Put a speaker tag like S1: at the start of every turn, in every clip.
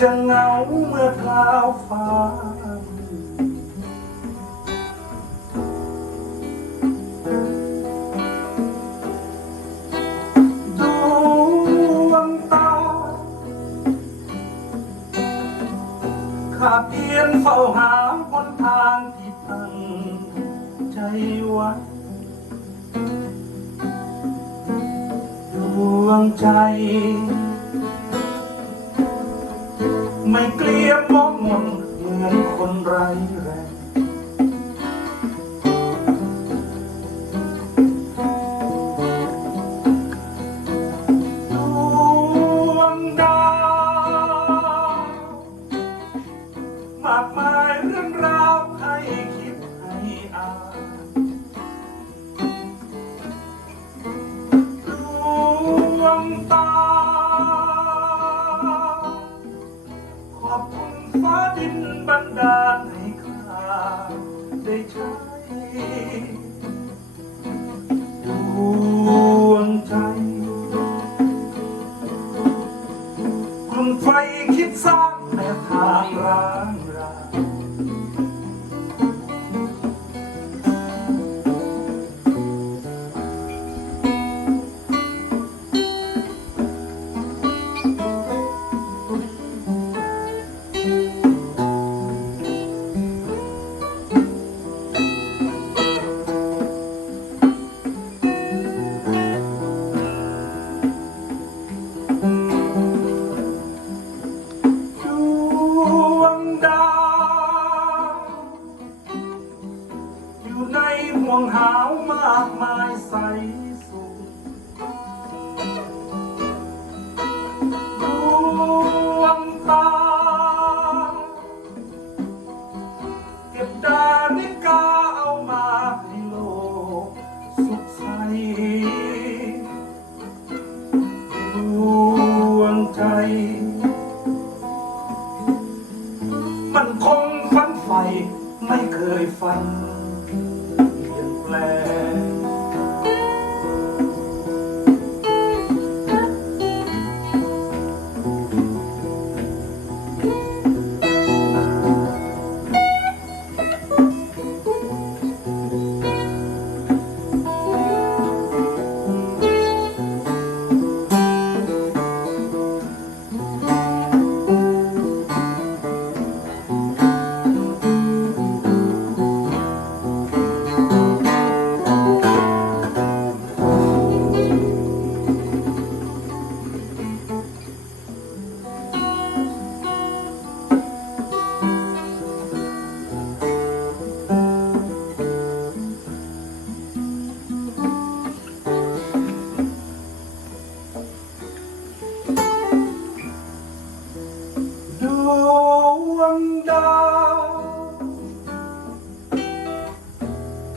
S1: จะเหงาเมื่อคราวฟ้าดวงตาขาดเพียนเฝ้าหาหนทางที่ตั้งใจไว้ดวงใจ ไม่เกลียมมองมนเหมือนคนไร้ ห่วงหาวมากมายใส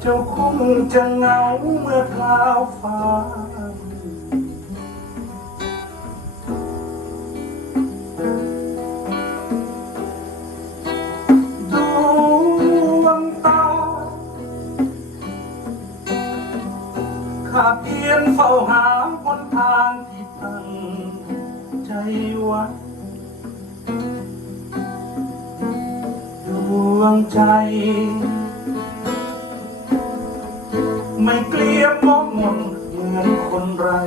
S1: เจ้าคงจะเหงาเมื่อคราวฟ้าดวงตาขาดเพียนเฝ้าหาหนทางที่ตั้งใจไว้ดวงใจ ไม่เกลียมมองมนเหมือนคนไร้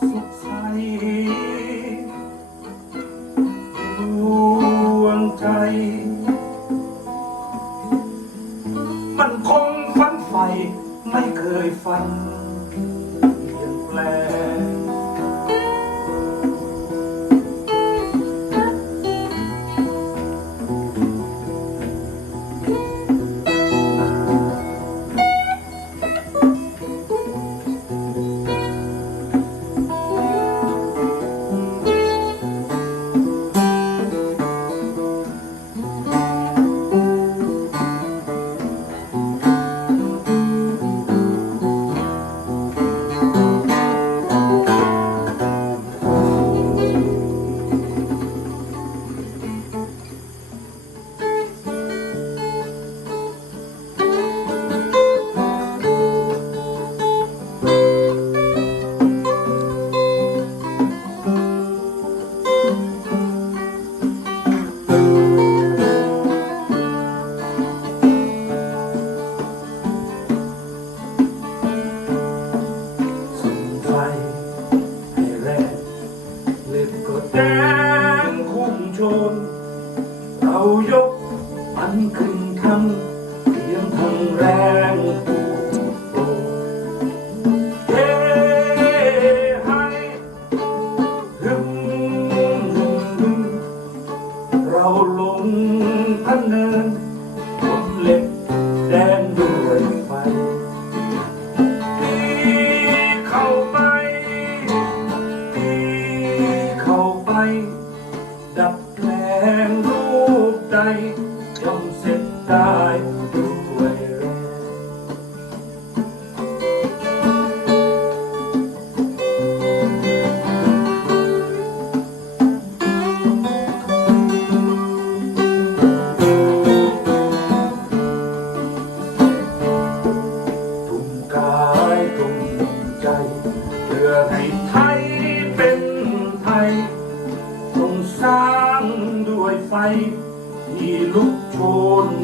S1: 切なね จงลืออให้ไทยเป็นไทยส่งสร้างด้วยไฟที่ลุกโชน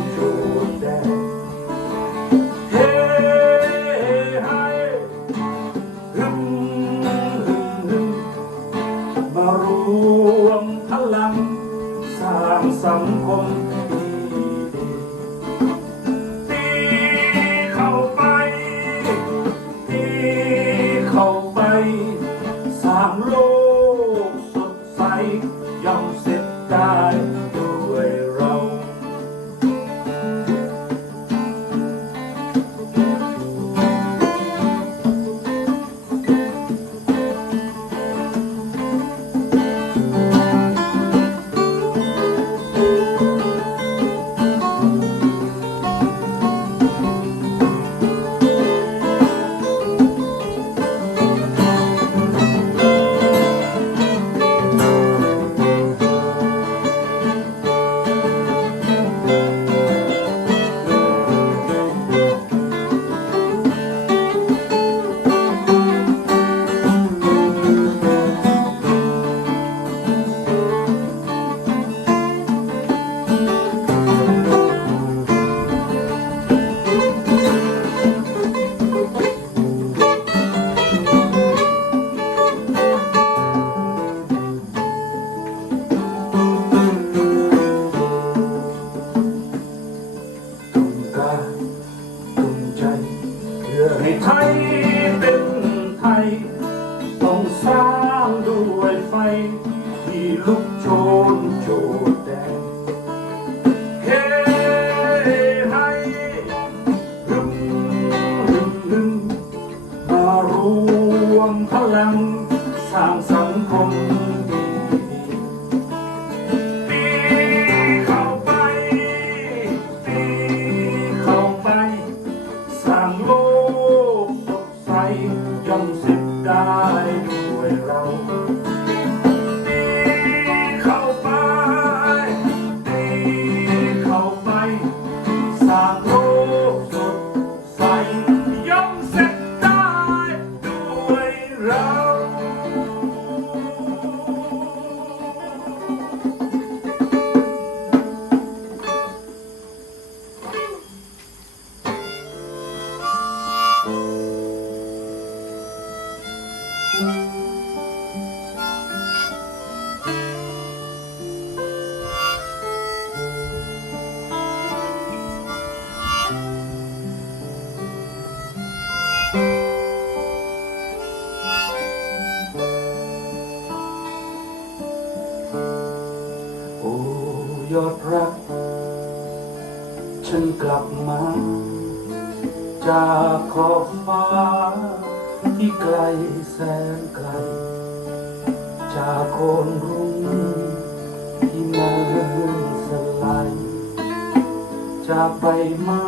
S1: ใบไม้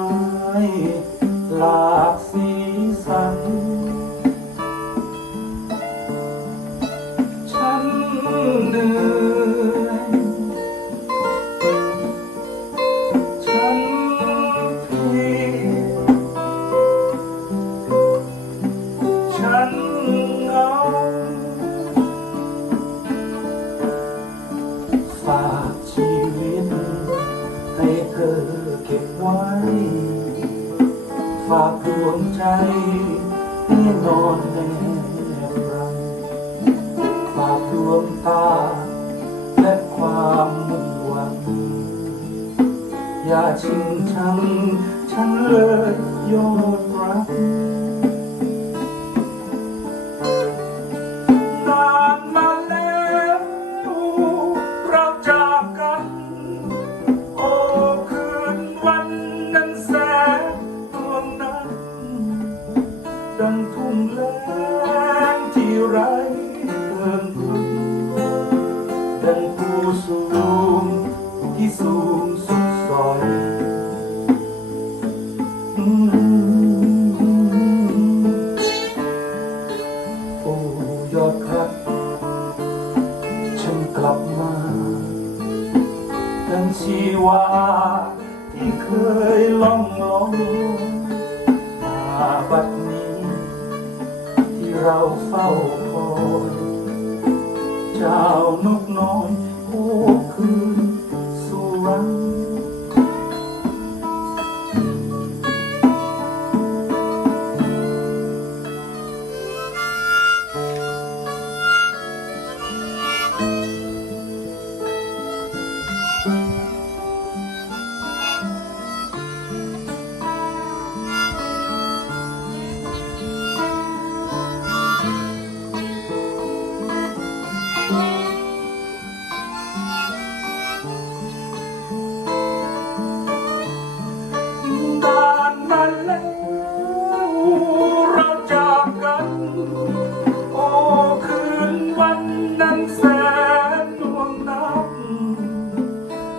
S1: หลากสีสัน ฉันเหนื่อยฉัน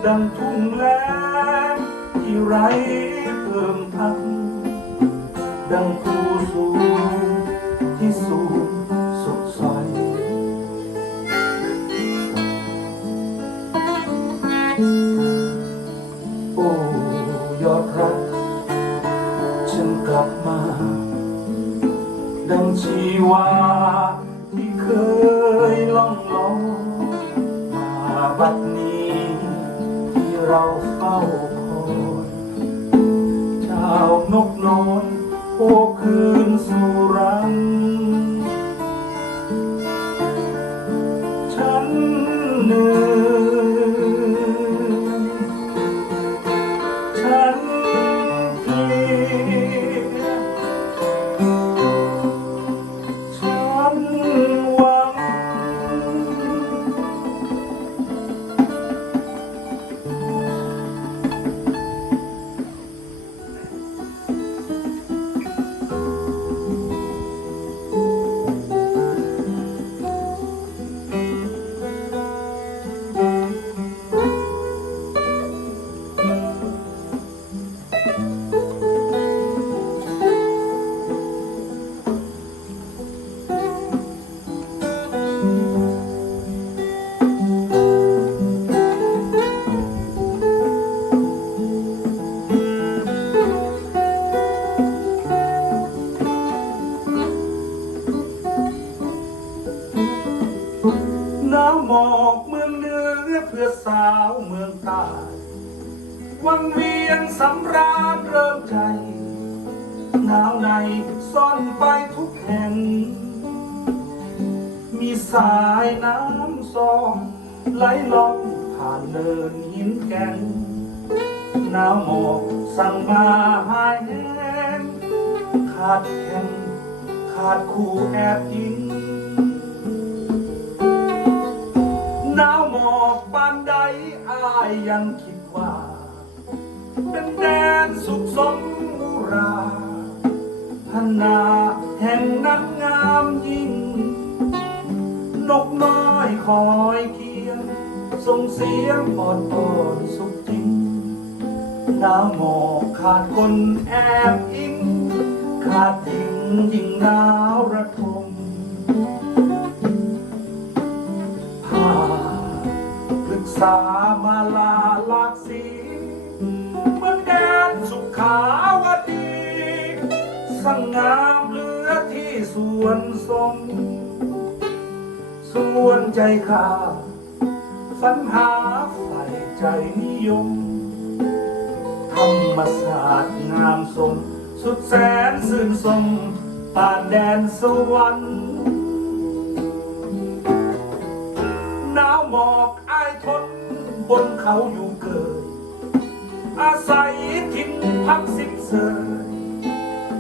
S1: ดังทุ่งแล้งที่ไร้เพิ่มพัก ดังภูสูงที่สูงสดใสโอ้ยอดรัก ฉันกลับมา ดังชีวา ถูกแอบยิงหนาวหมอกบานใดอายยังคิดว่า เป็นแดนสุขสมอุราพันนาแห่งนั้นงามยิ่ง นกน้อยคอยเคียงส่งเสียงปอดปอนสุขจริงหนาวหมอกขาดคนแอบอิงขาดหญิง ยิ่งหนาวระทมผ้าปรึกษามาลาหลากสีเหมือนแดนสุขาวดีสงงามเหลือที่สวนสมส่วนใจข้าฝันหาใฝ่ใจนิยม ธรรมศาสตร์งามสม สุดแสนสื่นสม ป่านแดนสวรรค์หนาวหมอกอายทนบนเขาอยู่เกิด อาศัยทินพักสิบเสย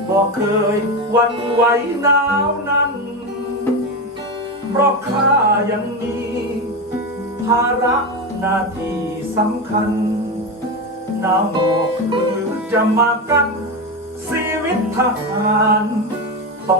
S1: บอกเคยวันไหวหนาวนั้น เพราะข้ายังมีภาระหน้าที่สำคัญหนาวหมอกหรือจะมากันชีวิตทหาร ต้อ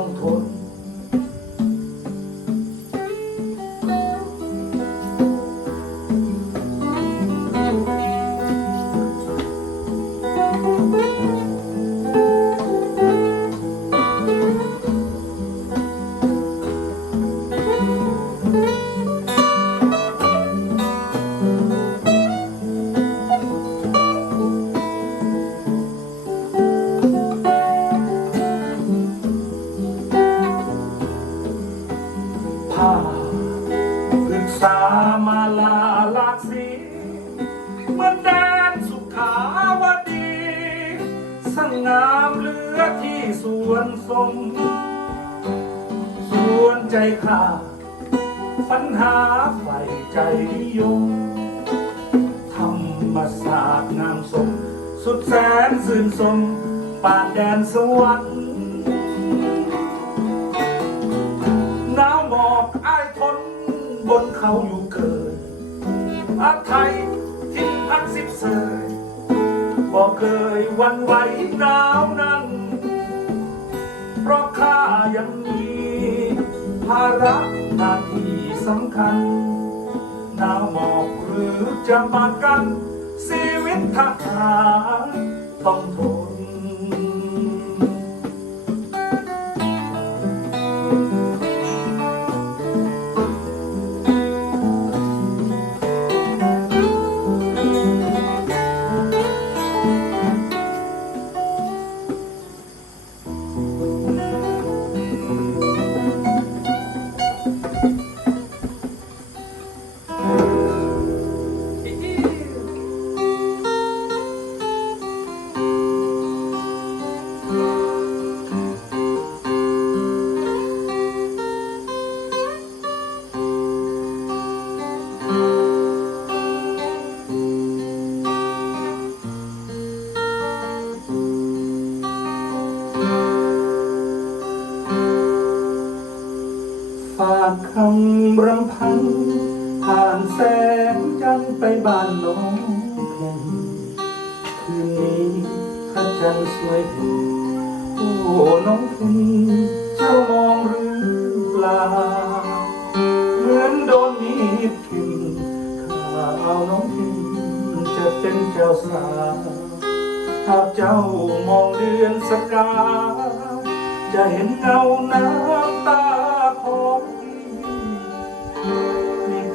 S1: ใจข้าฝันหาใฝ่ใจนิยมธรรมศาสตร์งามสม สุดแสนสื่นสมป่านแดนสวรรค์หนาวหมอกอายทน บนเขาอยู่เกิดอาไทยทิ้งพักสิบเสยบอกเคยวันไหวหนาวนั้น เพราะข้ายังมี ภาระหน้าที่สำคัญหนาวหมอกหรือจะมากันชีวิตทหารต้องทนากคำรำพันผ่านแสงจันไปบ้านน้องเพ็ญคืนนี้พระจันทร์สวยเด่นโอ้น้องเพ็ญเจ้ามองหรือเปล่าเหมือนโดนมีดทิ่มข้าวน้องเพ็ญจะเป็นเจ้าสาวหากเจ้ามองเดือนสกา จะเห็นเงาน้ำ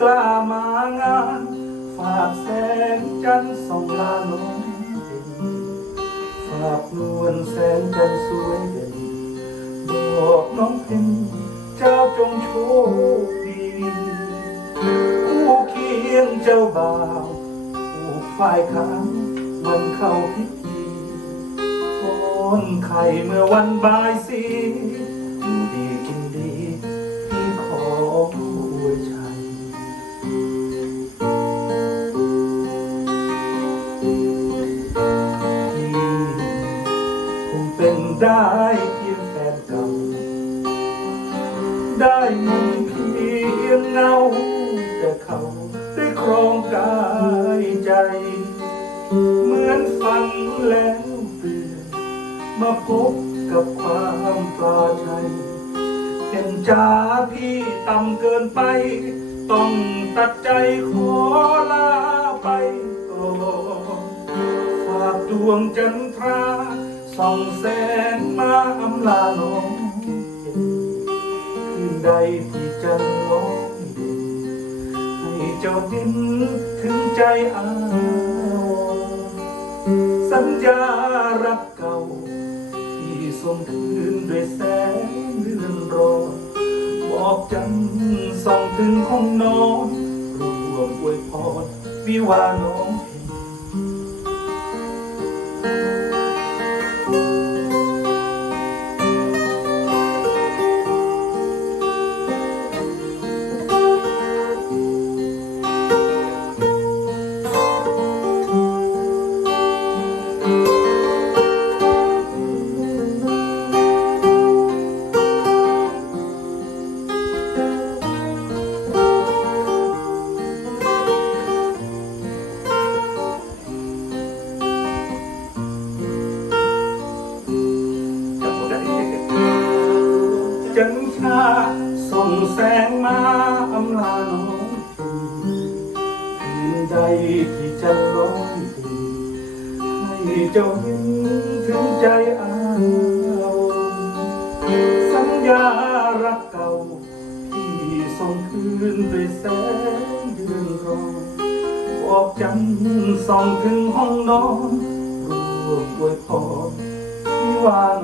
S1: กล้ามางานฝากแสงจันทร์ส่องลาน้องด่นฝากนวลแสงจันทร์สวยเด่นบอกน้องเพ็ญเจ้าจงโชคดีคู่เคียงเจ้าบ่าวผูกฝ่ายขางวันเข้าพิธีคนไข่เมื่อวันบ่ายสี มาพบกับความปลอดภัยเห็นจ้าพี่ต่ำเกินไป ต้องตัดใจขอลาไปก่อนฝากดวงจันทราส่องแสงมาอำลาน้องคืนใดที่จันทร์ลอยเด่นให้เจ้าดินถึงใจอาสัญญารักเก่า ส่องคืนด้วยแสงเรือนรอบอกจันทร์ส่องถึงห้องนอนรวมอวยพรวิวาน้องเพลง ถึงใจอาสัญญารักเก่าที่ส่งคืนด้วยแสงเดือนรอนบอกจันทร์ส่องถึงห้องนอนรวมอวยพร